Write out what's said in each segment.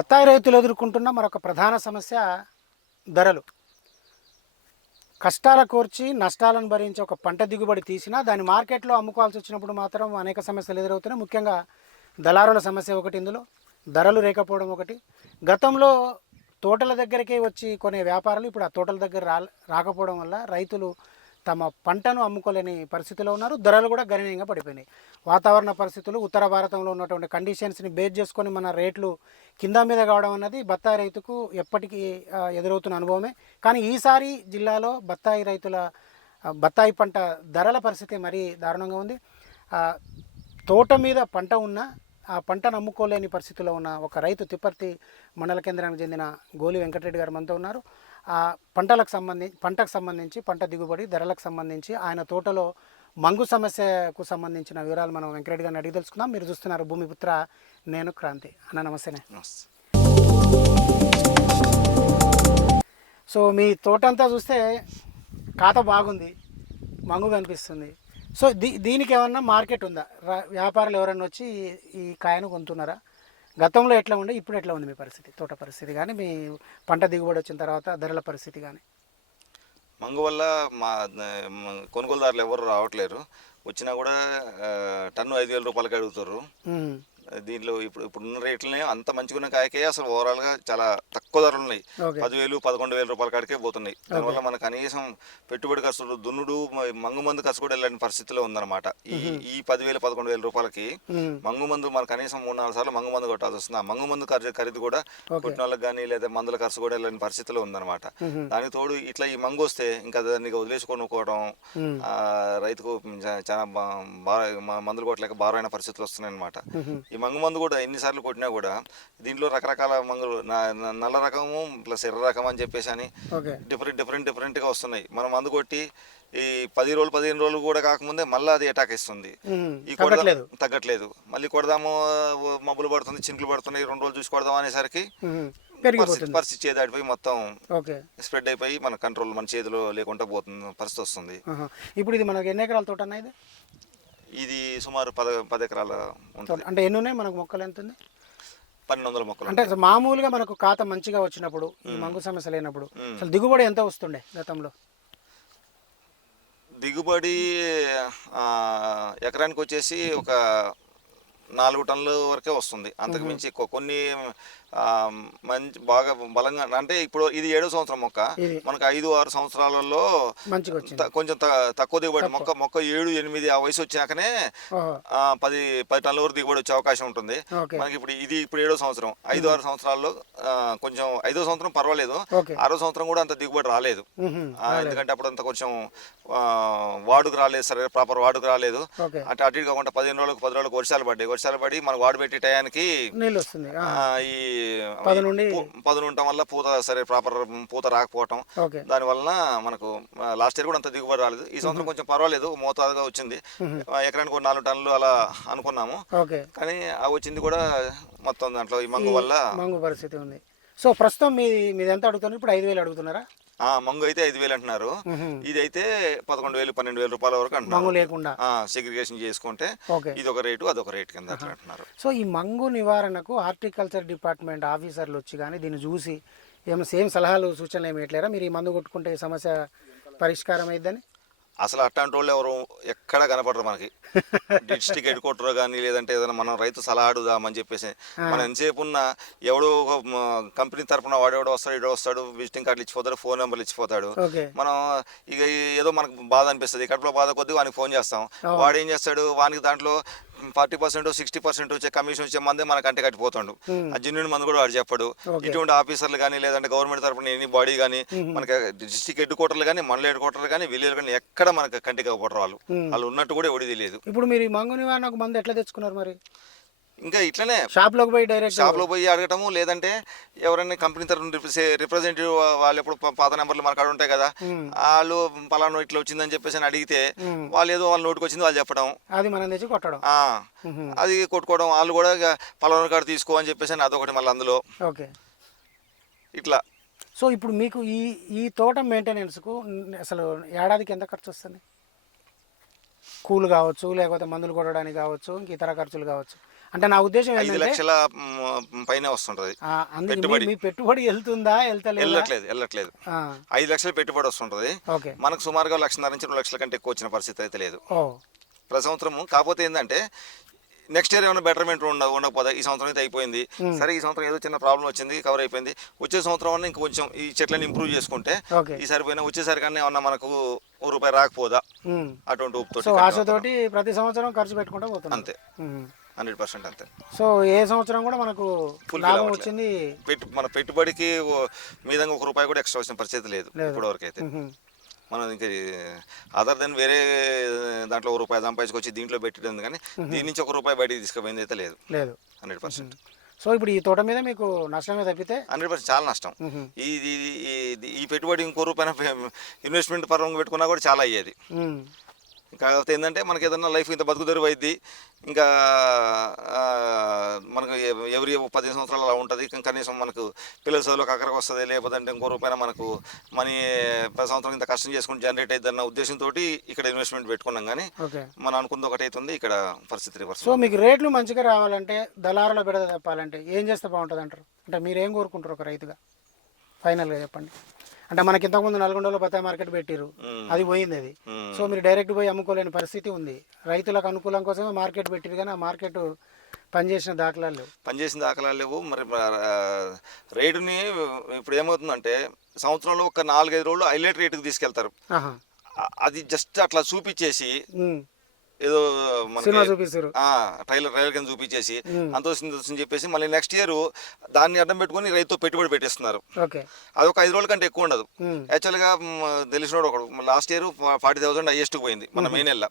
బత్తాయి రైతులు ఎదుర్కొంటున్న మరొక ప్రధాన సమస్య ధరలు. కష్టాల కోర్చి నష్టాలను భరించి ఒక పంట దిగుబడి తీసినా దాని మార్కెట్లో అమ్ముకోవాల్సి వచ్చినప్పుడు మాత్రం అనేక సమస్యలు ఎదురవుతున్నాయి. ముఖ్యంగా దళారుల సమస్య ఒకటి ఇందులో ధరలు లేకపోవడం ఒకటి. గతంలో తోటల దగ్గరికే వచ్చి కొనే వ్యాపారాలు ఇప్పుడు ఆ తోటల దగ్గర రా రాకపోవడం వల్ల రైతులు తమ పంటను అమ్ముకోలేని పరిస్థితిలో ఉన్నారు. ధరలు కూడా గణనీయంగా పడిపోయినాయి. వాతావరణ పరిస్థితులు ఉత్తర భారతంలో ఉన్నటువంటి కండిషన్స్ని బేస్ చేసుకొని మన రేట్లు కింద మీద కావడం అన్నది బత్తాయి రైతుకు ఎప్పటికీ ఎదురవుతున్న అనుభవమే. కానీ ఈసారి జిల్లాలో బత్తాయి రైతుల బత్తాయి పంట ధరల పరిస్థితి మరీ దారుణంగా ఉంది. తోట మీద పంట ఉన్న ఆ పంటను అమ్ముకోలేని పరిస్థితిలో ఉన్న ఒక రైతు తిప్పర్తి మండల కేంద్రానికి చెందిన గోలి వెంకటరెడ్డి గారు మనతో ఉన్నారు. ఆ పంటలకు సంబంధించి పంటకు సంబంధించి పంట దిగుబడి ధరలకు సంబంధించి ఆయన తోటలో మంగు సమస్యకు సంబంధించిన వివరాలు మనం వెంకటరెడ్డి గారిని అడిగి తెలుసుకుందాం. మీరు చూస్తున్నారు భూమిపుత్ర నేను క్రాంతి. అన్న నమస్తేనే సో మీ తోట అంతా చూస్తే ఖాత బాగుంది మంగు కనిపిస్తుంది. సో దీ దీనికి ఏమన్నా మార్కెట్ ఉందా? వ్యాపారులు ఎవరన్నా వచ్చి ఈ- ఈ కాయను కొంటున్నారా? గతంలో ఎట్లా ఉండే? ఇప్పుడు ఎట్లా ఉంది మీ పరిస్థితి? తోట పరిస్థితి కానీ మీ పంట దిగుబడి వచ్చిన తర్వాత ధరల పరిస్థితి కానీ మంగు వల్ల మా కొనుగోలుదారులు ఎవరు రావట్లేరు. వచ్చినా కూడా టన్ను ఐదు వేల రూపాయలకి అడుగుతారు దీంట్లో ఇప్పుడు ఇప్పుడున్న రేట్లనే అంత మంచిగున్న కాయకే అసలు ఓవరాల్గా చాలా తక్కువ ధరలు ఉన్నాయి. పదివేలు పదకొండు వేల రూపాయల కాడికే పోతున్నాయి. దానివల్ల మన కనీసం పెట్టుబడి ఖర్చులు దున్నుడు మంగు మందు ఖర్చు కూడా వెళ్ళని పరిస్థితిలో ఉందన్నమాట. ఈ ఈ పదివేలు పదకొండు వేల రూపాయలకి మంగు మందు మన కనీసం మూడు నాలుగు సార్లు మంగు మందు కొట్టాల్సి వస్తుంది. ఆ మంగు మందు ఖర్చు ఖరీదు కూడా కొట్టిన వాళ్ళకి కానీ లేదా మందుల ఖర్చు కూడా వెళ్ళని పరిస్థితిలో ఉందన్నమాట. దానికి తోడు ఇట్లా ఈ మంగు వస్తే ఇంకా దాన్ని వదిలేసి కొనుక్కోవడం రైతుకు చాలా మందులు కొట్టలేక భారమైన పరిస్థితులు వస్తున్నాయి అనమాట ఈ మంగు మందు కూడా ఎన్నిసార్లు కొట్టినా కూడా దీంట్లో రకరకాల నా- నల్ల రకము ప్లస్ ఎర్ర రకం అని చెప్పేసి అని ఓకే. డిఫరెంట్ డిఫరెంట్ డిఫరెంట్గా వస్తున్నాయి. మనం మందు కొట్టి ఈ పది రోజులు పదిహేను రోజులు కూడా కాకముందే మళ్ళీ అది అటాక్ ఇస్తుంది ఈ కొడదాం తగ్గట్లేదు. మళ్ళీ కొడదాము మబ్బులు పడుతుంది చినుకులు పడుతున్నాయి రెండు రోజులు చూసి కొడదాం అనేసరికి పరిస్థితి పరిస్థితి చేదాడిపోయి మొత్తం స్ప్రెడ్ అయిపోయి మన కంట్రోల్ మన చేతిలో లేకుండా పోతుంది పరిస్థితి వస్తుంది. ఇప్పుడు ఇది మనకి ఎన్ని ఎకరాల తోట ఇది? ఇది సుమారు పద పది ఎకరాల ఉంటుంది. అంటే ఎన్ని ఉన్నాయి మనకు మొక్కలు ఎంత ఉంది? పన్నెండు వందల మొక్కలు అంటే మామూలుగా మనకు ఖాతా మంచిగా వచ్చినప్పుడు ఈ మంగు సమస్య లేనప్పుడు. అసలు దిగుబడి ఎంత వస్తుండే గతంలో? దిగుబడి ఎకరానికి వచ్చేసి ఒక నాలుగు టన్నుల వరకే వస్తుంది. అంతకు మించి కొన్ని మంచి బాగా బలంగా అంటే ఇప్పుడు ఇది ఏడో సంవత్సరం మొక్క. మనకు ఐదు ఆరు సంవత్సరాలలో కొంచెం తక్కువ దిగుబడి మొక్క మొక్క ఏడు ఎనిమిది ఆ వయసు వచ్చాకనే పది పది టన్నుల వరకు దిగుబడి వచ్చే అవకాశం ఉంటుంది. మనకి ఇప్పుడు ఇది ఇప్పుడు ఏడో సంవత్సరం. ఐదు ఆరు సంవత్సరాల్లో కొంచెం ఐదో సంవత్సరం పర్వాలేదు. ఆరో సంవత్సరం కూడా అంత దిగుబడి రాలేదు. ఎందుకంటే అప్పుడు అంత కొంచెం వాడుకు రాలేదు సరే ప్రాపర్ వాడుకు రాలేదు. అంటే అటు ఇటు కాకుండా పదిహేను రోజులకు పది రోజులకు వర్షాలు పడ్డాయి. వర్షాలు పడి మనకు వాడు పెట్టే టయానికి ఈ పది నుండి పూ- పదును ఉండటం వల్ల పూత సరే ప్రాపర్ పూత రాకపోవటం. దాని వలన మనకు లాస్ట్ ఇయర్ కూడా అంత దిగుబడి రాలేదు. ఈ సంవత్సరం కొంచెం పర్వాలేదు మోతాదుగా వచ్చింది. ఎకరానికి ఒక నాలుగు టన్నులు అలా అనుకున్నాము. కానీ ఆ వచ్చింది కూడా మొత్తం దాంట్లో ఈ మంగు వల్ల మంగు పరిస్థితి ఉంది. సో ప్రస్తుతం మీ మీది ఎంత అడుగుతున్నారు? ఇప్పుడు ఐదు వేలు అడుగుతున్నారా? మంగు అయితే ఐదు వేలు అంటున్నారు. మ్మ్హ. ఇది అయితే పదకొండు వేలు పన్నెండు వేల రూపాయల వరకు అంటున్నారు. మంగు లేకుండా. సెగ్రిగేషన్ చేసుకుంటే ఇది ఒక రేటు అదొక రేట్ కింద అట్లా అంటున్నారు. సో ఈ మంగు నివారణకు హార్టికల్చర్ డిపార్ట్మెంట్ ఆఫీసర్లు వచ్చి కానీ దీన్ని చూసి ఏమైనా సేమ్ సలహాలు సూచనలు ఏమి ఇట్లేరా మీరు ఈ మందు కొట్టుకుంటే ఈ సమస్య పరిష్కారం అయిద్దని? అసలు అట్లాంటి వాళ్ళు ఎవరు? ఎక్కడ కనపడరు మనకి. డిస్టిక్ హెడ్ క్వార్టర్ కానీ లేదంటే ఏదైనా మనం రైతు సలహా అడుగుదామని చెప్పేసి మనం ఎంతసేపు ఉన్న ఎవడో ఒక కంపెనీ తరపున వాడెవడో వస్తాడు ఇడో వస్తాడు విజిటింగ్ కార్డులు ఇచ్చిపోతాడు ఫోన్ నెంబర్లు ఇచ్చిపోతాడు. మనం ఇక ఏదో మనకు బాధ అనిపిస్తుంది. కడుపులో బాధ కొద్ది వానికి ఫోన్ చేస్తాం. వాడు ఏం చేస్తాడు? వానికి దాంట్లో ఫార్టీ పర్సెంట్ సిక్స్టీ పర్సెంట్ వచ్చే కమిషన్ వచ్చే మందే మనకు అంటే కట్టిపోతాడు. ఆ జెన్యున్ మంది కూడా వాడు చెప్పడు. ఇటువంటి ఆఫీసర్లు కానీ లేదంటే గవర్నమెంట్ తరపున ఎనీ బాడీ కానీ మనకి డిస్టిక్ హెడ్ క్వార్టర్లు కానీ మండల హెడ్ క్వార్టర్లు కానీ విలేజ్ కానీ ఎక్కడ మనకి కంటికి అవ్వకూడరు వాళ్ళు వాళ్ళు ఉన్నట్టు కూడా ఎవడి తెలియదు. ఇప్పుడు మీరు మంగు నివారణకు మందు ఎట్లా తెచ్చుకున్నారు మరి? ఇంకా ఇట్లనే షాప్లోకి పోయి డైరెక్ట్ షాప్లో పోయి అడగటము లేదంటే ఎవరైనా కంపెనీ తరఫున రిప్రజెంటేటివ్ వాళ్ళు ఎప్పుడు పాత నెంబర్లు మనకు అక్కడ ఉంటాయి కదా వాళ్ళు పలానా ఇట్లా వచ్చిందని చెప్పేసి అని అడిగితే. వాళ్ళు ఏదో వాళ్ళ నోటికి వచ్చింది వాళ్ళు చెప్పడం అది మనం తెచ్చి కొట్టడం. అది కొట్టుకోవడం వాళ్ళు కూడా పలానా కాడ తీసుకో అని చెప్పేసి అని అదొకటి మళ్ళీ అందులో. ఓకే. ఇట్లా. సో ఇప్పుడు మీకు ఈ ఈ తోట మెయింటెనెన్స్కు అసలు ఏడాదికి ఎంత ఖర్చు వస్తుంది? కూలు కావచ్చు లేకపోతే మందులు కొట్టడానికి కావచ్చు ఇంక ఇతర ఖర్చులు కావచ్చు. అంటే నా ఉద్దేశం ఐదు లక్షల పైనే వస్తుంటది. పెట్టుబడి. మీ పెట్టుబడి వెళ్తుందా వెళ్ళట్లేదు వెళ్ళట్లేదు. ఐదు లక్షలు పెట్టుబడి వస్తుంటది. మనకు సుమారుగా లక్షన్నర నుంచి రెండు లక్షల కంటే ఎక్కువ వచ్చిన పరిస్థితి అయితే లేదు. ప్రతి సంవత్సరం కాకపోతే ఏంటంటే నెక్స్ట్ ఇయర్ ఏమైనా బెటర్మెంట్ ఉండ ఉండకపోతే ఈ సంవత్సరం అయితే అయిపోయింది. సరే ఈ సంవత్సరం ఏదో చిన్న ప్రాబ్లం వచ్చింది కవర్ అయిపోయింది. వచ్చే సంవత్సరం అన్న ఇంకొంచెం ఈ చెట్లను ఇంప్రూవ్ చేసుకుంటే ఈసారి పోయినా వచ్చేసరికి అన్న ఏమన్నా మనకు రూపాయి రాకపోదా. అటువంటి ఆశతోటి ప్రతి సంవత్సరం ఖర్చు పెట్టుకుంటూ పోతున్నాం. అంతే. హండ్రెడ్ పర్సెంట్ అంతే. సో ఏ సంవత్సరం కూడా మనకు లాభం. వచ్చింది మన పెట్టుబడికి మీదంగా ఒక రూపాయి కూడా ఎక్స్ట్రా వచ్చిన పరిస్థితి లేదు లేదు. ఇప్పటివరకు అయితే. మనం ఇంక అదర్ దెన్ వేరే దాంట్లో ఒక రూపాయి సంపాదించుకొచ్చి దీంట్లో పెట్టడం కానీ దీని నుంచి ఒక రూపాయి బయటికి తీసుకుపోయింది అయితే లేదు. లేదు. Hundred percent. సో ఇప్పుడు ఈ తోట మీద మీకు నష్టమే తప్పితే? హండ్రెడ్ పర్సెంట్ చాలా నష్టం. ఉహుం. ఈ పెట్టుబడి ఇంకో రూపాయి ఇన్వెస్ట్మెంట్ పరంగా పెట్టుకున్నా కూడా చాలా అయ్యేది. కాకపోతే ఏంటంటే మనకి ఏదన్నా లైఫ్ ఇంత బతుకు అయింది ఇంకా మనకు ఎవరి పదిహేను సంవత్సరాలు అలా ఉంటుంది ఇంకా కనీసం మనకు పిల్లల చదువులకు అక్కడికి వస్తుంది లేకపోతే అంటే ఇంకో రూపాయన మనకు మనీ ప్రతి సంవత్సరం ఇంత కష్టం చేసుకుని జనరేట్ అవుతుంది అన్న ఉద్దేశంతో ఇక్కడ ఇన్వెస్ట్మెంట్ పెట్టుకున్నాం కానీ మనం అనుకుంది ఒకటి అవుతుంది ఇక్కడ పరిస్థితి రివర్స్ సో మీకు రేట్లు మంచిగా రావాలంటే దళారుల బిడద తప్పాలంటే ఏం చేస్తే బాగుంటుంది అంటారు అంటే మీరు ఏం కోరుకుంటారు ఒక రైతుగా? ఫైనల్గా చెప్పండి. అంటే మనకి ఇంతకుముందు నల్గొండలో బత్తాయి మార్కెట్ పెట్టిరు. అది పోయింది అది. సో మీరు డైరెక్ట్ పోయి అమ్ముకోలేని పరిస్థితి ఉంది. రైతులకు అనుకూలం కోసమే మార్కెట్ పెట్టిరు కానీ ఆ మార్కెట్ పనిచేసిన దాఖలాలు లేవు. పనిచేసిన దాఖలాలు లేవు. మరి రేటుని ఇప్పుడు ఏమవుతుందంటే సంవత్సరంలో ఒక నాలుగైదు రోజులు హైలైట్ రేటుకి తీసుకెళ్తారు. అది జస్ట్ అట్లా చూపించేసి. ఏదో సినిమా చూపిస్తారు. ఆ, ట్రైలర్ ట్రైలర్ కింద చూపించేసి. అంత వస్తుంది వస్తుంది చెప్పేసి మళ్ళీ నెక్స్ట్ ఇయర్ దాన్ని అడ్డం పెట్టుకొని రైతు పెట్టుబడి పెట్టేస్తున్నారు. అది ఒక ఐదు రోజుల కంటే ఎక్కువ ఉండదు. మ్మ్. యాక్చువల్గా మ్, తెలిసినోడు ఒకడు. Last year forty thousand highest పోయింది. మన మే నెల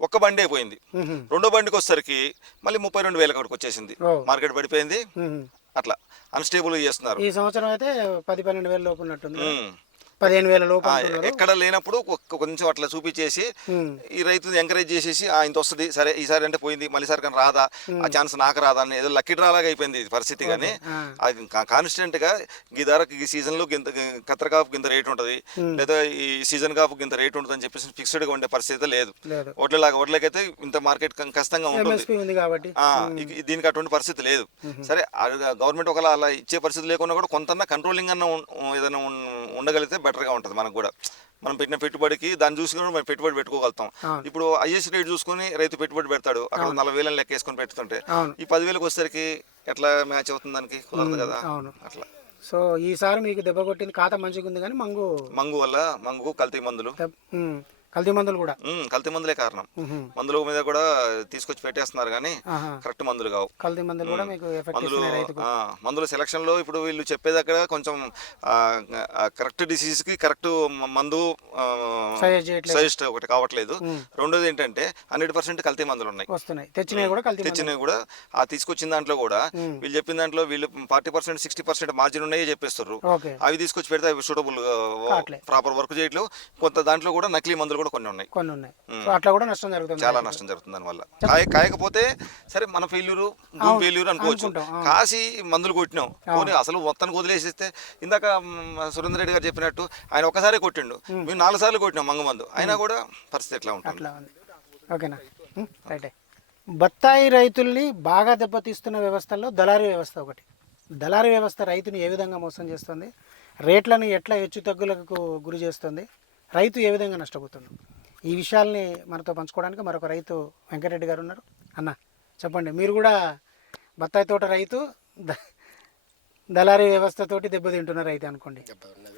ఒక్క బండే పోయింది. మ్మ్. రెండో బండికి వచ్చేసరికి మళ్ళీ ముప్పై రెండు వేల కాడికి వచ్చేసింది. మార్కెట్ పడిపోయింది. అట్లా. అన్స్టేబుల్ చేస్తున్నారు. ఈ సంవత్సరం అయితే పది పన్నెండు వేల లోపు ఉన్నట్టుంది. పదిహేను వేల లోపు ఆ, అంటున్నారు. ఎక్కడ లేనప్పుడు కొంచెం అట్లా చూపించేసి. ఈ రైతుని ఎంకరేజ్ చేసేసి ఆ ఇంత వస్తుంది సరే ఈసారి అంటే పోయింది మళ్ళీ సారి కానీ రాదా? ఆ ఛాన్స్ నాకు రాదా? అని ఏదో లక్కీ డ్రాలాగా అయిపోయింది ఇది పరిస్థితి కానీ. అది కాన్స్టెంట్గా ఈ ధరకు ఈ సీజన్లో గింత కత్తెర కాపు గింత రేట్ ఉంటుంది. లేదా ఈ సీజన్ కాపు గింత రేట్ ఉంటుంది అని చెప్పేసి ఫిక్స్డ్గా ఉండే పరిస్థితి లేదు. వడ్లలాగా వడ్లకైతే ఇంత మార్కెట్ కష్టంగా ఉంటుంది. కాబట్టి. దీనికి అటువంటి పరిస్థితి లేదు. సరే గవర్నమెంట్ ఒకవేళ అలా ఇచ్చే పరిస్థితి లేకుండా కూడా కొంత కంట్రోలింగ్ అన్న ఏదైనా ఉండగలిగితే బెటర్గా ఉంటుంది మనకు కూడా. మనం పెట్టిన పెట్టుబడికి దాన్ని చూసి కూడా మనం పెట్టుబడి పెట్టుకోగలుగుతాం. ఇప్పుడు ఐఎస్ రేట్ చూసుకొని రైతు పెట్టుబడి పెడతాడు. అక్కడ నలభై వేలను లెక్క వేసుకొని పెడుతుంటే ఈ పదివేలకు వచ్చేసరికి ఎట్లా మ్యాచ్ అవుతుంది దానికి? కుదరదు కదా. అట్లా. సో ఈసారి మీకు దెబ్బ కొట్టింది ఖాతా మంచిగా ఉంది కానీ మంగు. మంగు వల్ల మంగు కల్తీ మందులు. కల్తీ మందులు కూడా? కల్తీ మందులే కారణం. మందుల మీద కూడా తీసుకొచ్చి పెట్టేస్తున్నారు కానీ. కరెక్ట్ మందులు కావు. కల్తీ మందులు కూడా మీకు మందులు మందుల సెలక్షన్లో ఇప్పుడు వీళ్ళు చెప్పేది అక్కడ కొంచెం కరెక్ట్ డిసీజ్కి కరెక్ట్ మందు సజెస్ట్ ఒకటి కావట్లేదు. రెండోది ఏంటంటే హండ్రెడ్ పర్సెంట్ కల్తీ మందులు ఉన్నాయి. తెచ్చినవి కూడా తెచ్చినవి కూడా ఆ తీసుకొచ్చిన దాంట్లో కూడా. వీళ్ళు చెప్పిన దాంట్లో వీళ్ళు forty percent sixty percent margin ఉన్నాయే చెప్పేస్తారు అవి తీసుకొచ్చి పెడితే అవి సూటబుల్. ప్రాపర్ వర్క్ చేయట్లేదు కొంత దాంట్లో కూడా నకిలీ మందులు కూడా కొన్ని ఉన్నాయి. కొన్ని ఉన్నాయి సో అట్లా కూడా నష్టం జరుగుతుంది చాలా నష్టం జరుగుతుంది దానివల్ల. కాయ కాయకపోతే సరే మన ఫెయిల్యూరు ఫెయిల్యూర్ అనుకోవచ్చు. కాసి మందులు కొట్టినాం. పోనీ అసలు మొత్తానికి వదిలేసిస్తే ఇందాక సురేందర్ రెడ్డి గారు చెప్పినట్టు ఆయన ఒకసారి కొట్టిండు. మేము. నాలుగు సార్లు కొట్టినాం మంగ మందు. అయినా కూడా పరిస్థితి ఎట్లా ఉంటుంది? ఓకేనా? రైటే. బత్తాయి రైతుల్ని బాగా దెబ్బతీస్తున్న వ్యవస్థల్లో దళారీ వ్యవస్థ ఒకటి. దళారీ వ్యవస్థ రైతుని ఏ విధంగా మోసం చేస్తుంది? రేట్లను ఎట్లా హెచ్చు తగ్గులకు గురి చేస్తుంది? రైతు ఏ విధంగా నష్టపోతుంది ఈ విషయాల్ని మనతో పంచుకోవడానికి మరొక రైతు వెంకటరెడ్డి గారు ఉన్నారు. అన్న చెప్పండి. మీరు కూడా బత్తాయి తోట రైతు ద- దళారీ వ్యవస్థతోటి దెబ్బతింటున్న రైతు అనుకోండి.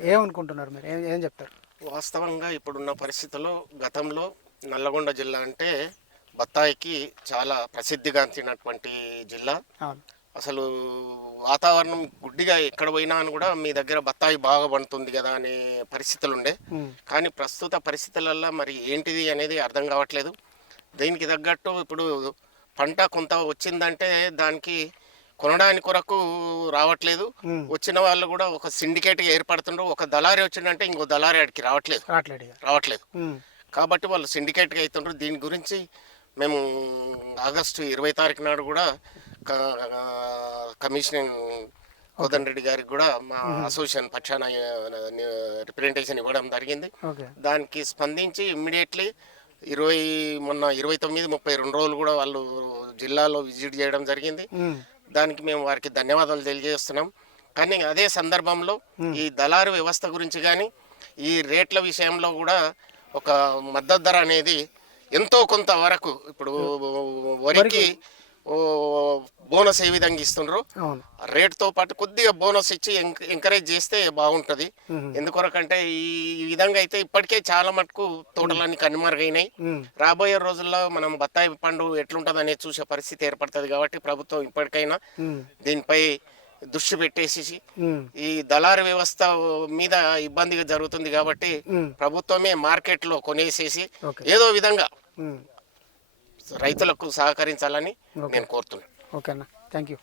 ఏమనుకుంటున్నారు మీరు? ఏం ఏం చెప్తారు? వాస్తవంగా ఇప్పుడున్న పరిస్థితుల్లో గతంలో నల్లగొండ జిల్లా అంటే బత్తాయికి చాలా ప్రసిద్ధిగాంచినటువంటి జిల్లా. అసలు వాతావరణం గుడ్డిగా ఎక్కడ పోయినా అని కూడా మీ దగ్గర బత్తాయి బాగా పండుతుంది కదా అనే పరిస్థితులు ఉండే కానీ ప్రస్తుత పరిస్థితులలో మరి ఏంటిది అనేది అర్థం కావట్లేదు. దీనికి తగ్గట్టు ఇప్పుడు పంట కొంత వచ్చిందంటే దానికి కొనడానికి కొరకు రావట్లేదు. వచ్చిన వాళ్ళు కూడా ఒక సిండికేట్ ఏర్పడుతుండ్రు. ఒక దళారి వచ్చిందంటే ఇంకో దళారి ఆడికి రావట్లేదు. రావట్లేదు కాబట్టి వాళ్ళు సిండికేట్గా అవుతుండ్రు దీని గురించి మేము ఆగస్టు ఇరవై తారీఖు నాడు కూడా కమిషనర్ కోదన్ రెడ్డి గారికి కూడా మా అసోసియేషన్ పక్షాన రిప్రజెంటేషన్ ఇవ్వడం జరిగింది. దానికి స్పందించి ఇమ్మీడియట్లీ ఇరవై మొన్న ఇరవై తొమ్మిది ముప్పై రెండు రోజులు కూడా వాళ్ళు జిల్లాలో విజిట్ చేయడం జరిగింది. దానికి మేము వారికి ధన్యవాదాలు తెలియజేస్తున్నాం. కానీ అదే సందర్భంలో ఈ దళారు వ్యవస్థ గురించి కానీ ఈ రేట్ల విషయంలో కూడా ఒక మద్దతు ధర అనేది ఎంతో కొంత వరకు ఇప్పుడు వరికి బోనస్ ఏ విధంగా ఇస్తుండ్రో? అవును. రేట్తో పాటు కొద్దిగా బోనస్ ఇచ్చి ఎంక- ఎంకరేజ్ చేస్తే బాగుంటుంది. ఎందుకొరకంటే ఈ విధంగా అయితే ఇప్పటికే చాలా మటుకు తోటలన్నీ కనుమరుగైనాయి. రాబోయే రోజుల్లో మనం బత్తాయి పండు ఎట్లుంటుంది అనేది చూసే పరిస్థితి ఏర్పడుతుంది కాబట్టి ప్రభుత్వం ఇప్పటికైనా దీనిపై దృష్టి పెట్టేసి ఈ దళారు వ్యవస్థ మీద ఇబ్బందిగా జరుగుతుంది కాబట్టి ప్రభుత్వమే మార్కెట్లో కొనేసేసి ఓకే. ఏదో విధంగా. రైతులకు సహకరించాలని నేను కోరుతున్నాను. ఓకే అన్న. Thank you